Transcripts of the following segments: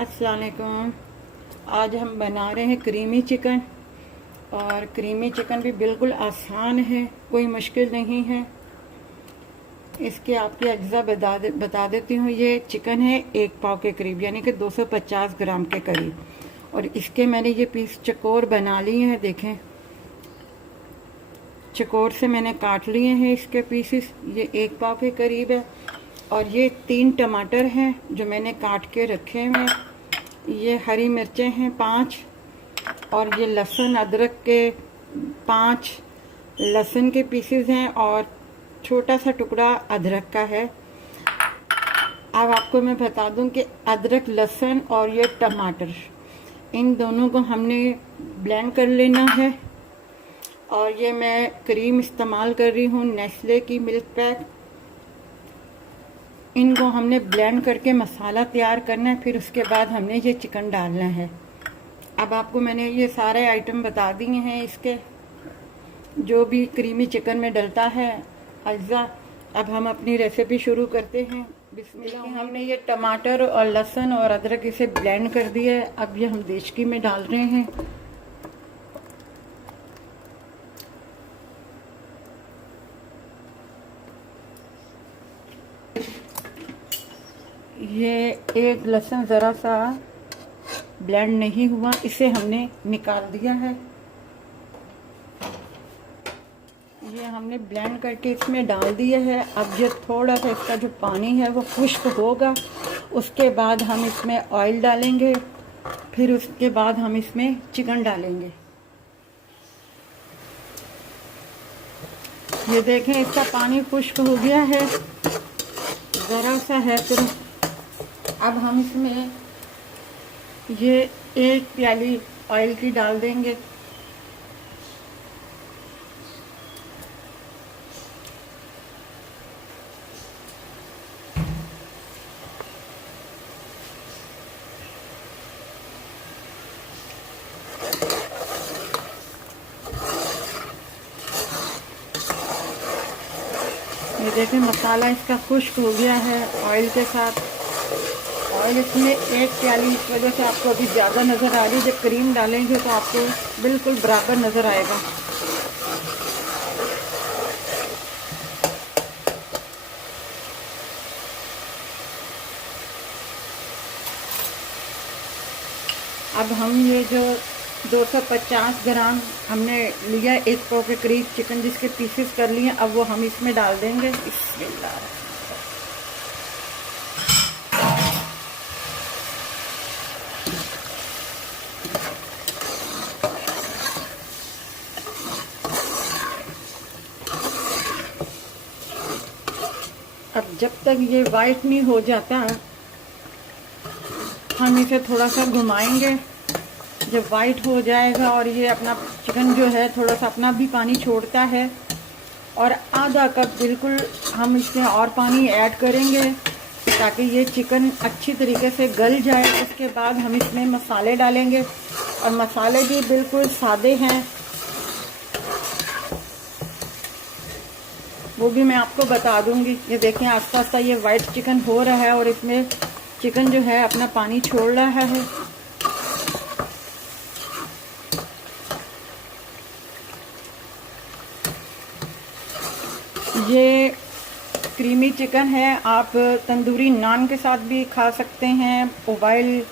अस्सलाम वालेकुम। आज हम बना रहे हैं क्रीमी चिकन। और क्रीमी चिकन भी बिल्कुल आसान है, कोई मुश्किल नहीं है। इसके आपके अज्जा बता देती हूँ। ये चिकन है 1 पाव के करीब, यानी कि 250 ग्राम के करीब। और इसके मैंने ये पीस चकोर बना लिए हैं। देखें, चकोर से मैंने काट लिए हैं इसके पीसेस। ये 1 पाव के करीब है। और ये 3 टमाटर हैं जो मैंने काट के रखे हैं। ये हरी मिर्चें हैं 5। और ये लहसुन अदरक के 5 लहसुन के पीसेस हैं। और छोटा सा टुकड़ा अदरक का है। अब आपको मैं बता दूं कि अदरक, लहसुन और ये टमाटर, इन दोनों को हमने ब्लेंड कर लेना है। और ये मैं क्रीम इस्तेमाल कर रही हूँ नेस्ले की मिल्क पैक। इनको हमने ब्लेंड करके मसाला तैयार करना है, फिर उसके बाद हमने ये चिकन डालना है। अब आपको मैंने ये सारे आइटम बता दिए हैं इसके, जो भी क्रीमी चिकन में डलता है अज्जा। अब हम अपनी रेसिपी शुरू करते हैं। बिस्मिल्लाह। हमने ये टमाटर और लहसुन और अदरक इसे ब्लेंड कर दिया है। अब ये हम देचकी में डाल रहे हैं। ये एक लहसुन ज़रा सा ब्लेंड नहीं हुआ, इसे हमने निकाल दिया है। ये हमने ब्लेंड करके इसमें डाल दिया है। अब ये थोड़ा सा इसका जो पानी है वो खुश्क होगा। उसके बाद हम इसमें ऑयल डालेंगे, फिर उसके बाद हम इसमें चिकन डालेंगे। ये देखें, इसका पानी खुश्क हो गया है, ज़रा सा है सिर्फ। अब हम इसमें ये 1 प्याली ऑयल की डाल देंगे। ये देखें, मसाला इसका खुश्क हो गया है ऑयल के साथ। ऑयल इसमें 1 प्याली, इस वजह से आपको अभी ज़्यादा नज़र आ रही है। जब क्रीम डालेंगे तो आपको बिल्कुल बराबर नज़र आएगा। अब हम ये जो 250 ग्राम हमने लिया 1 पाव के करीब चिकन, जिसके पीसेस कर लिए, अब वो हम इसमें डाल देंगे। बिस्मिल्लाह। अब जब तक ये वाइट नहीं हो जाता, हम इसे थोड़ा सा घुमाएंगे। जब वाइट हो जाएगा और ये अपना चिकन जो है थोड़ा सा अपना भी पानी छोड़ता है, और आधा कप बिल्कुल हम इसमें और पानी ऐड करेंगे ताकि ये चिकन अच्छी तरीके से गल जाए। उसके बाद हम इसमें मसाले डालेंगे, और मसाले भी बिल्कुल सादे हैं, वो भी मैं आपको बता दूंगी। ये देखें, आस्ता आस्ता ये वाइट चिकन हो रहा है और इसमें चिकन जो है अपना पानी छोड़ रहा है। ये क्रीमी चिकन है, आप तंदूरी नान के साथ भी खा सकते हैं, उबाइल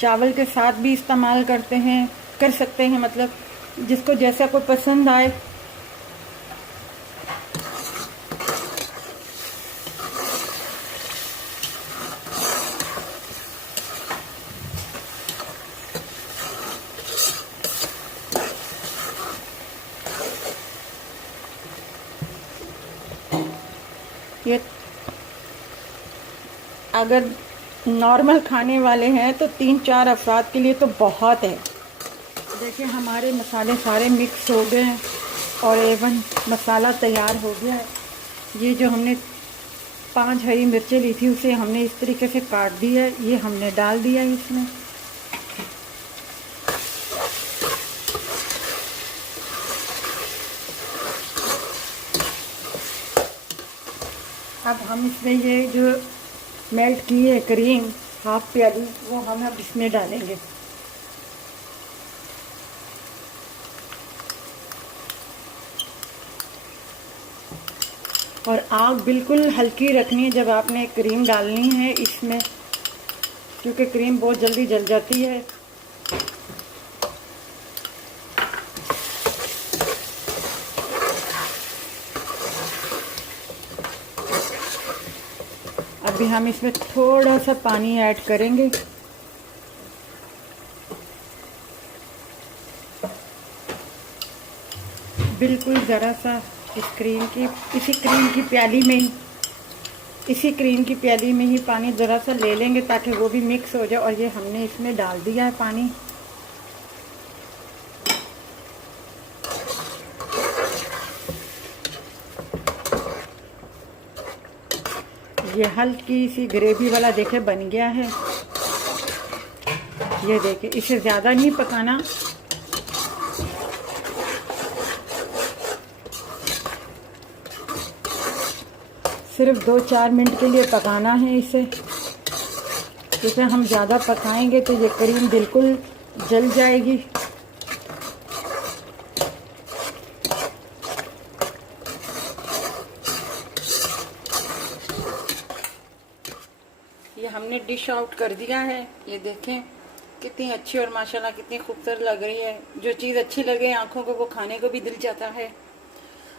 चावल के साथ भी इस्तेमाल कर सकते हैं, मतलब जिसको जैसा को पसंद आए। ये अगर नॉर्मल खाने वाले हैं तो 3-4 अफराद के लिए तो बहुत है। देखिए, हमारे मसाले सारे मिक्स हो गए हैं और एवन मसाला तैयार हो गया है। ये जो हमने 5 हरी मिर्चें ली थी, उसे हमने इस तरीके से काट दिया है, ये हमने डाल दिया है इसमें। अब हम इसमें ये जो मेल्ट की है क्रीम, हाफ प्याली, वो हम अब इसमें डालेंगे। और आग बिल्कुल हल्की रखनी है जब आपने क्रीम डालनी है इसमें, क्योंकि क्रीम बहुत जल्दी जल जाती है। अभी हम इसमें थोड़ा सा पानी ऐड करेंगे। बिल्कुल ज़रा सा इसी क्रीम की प्याली में ही, इसी क्रीम की प्याली में ही पानी ज़रा सा ले लेंगे ताकि वो भी मिक्स हो जाए। और ये हमने इसमें डाल दिया है पानी। ये हल्की सी ग्रेवी वाला देखे बन गया है। ये देखिए, इसे ज़्यादा नहीं पकाना, सिर्फ 2-4 मिनट के लिए पकाना है इसे। जैसे हम ज़्यादा पकाएंगे तो ये क्रीम बिल्कुल जल जाएगी। ये हमने डिश आउट कर दिया है। ये देखें कितनी अच्छी और माशाल्लाह कितनी खूबसूरत लग रही है। जो चीज़ अच्छी लगे आंखों को वो खाने को भी दिल चाहता है।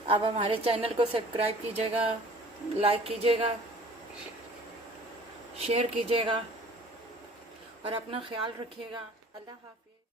आप हमारे चैनल को सब्सक्राइब कीजिएगा, लाइक कीजिएगा, शेयर कीजिएगा और अपना ख्याल रखिएगा। अल्लाह हाफ़िज़।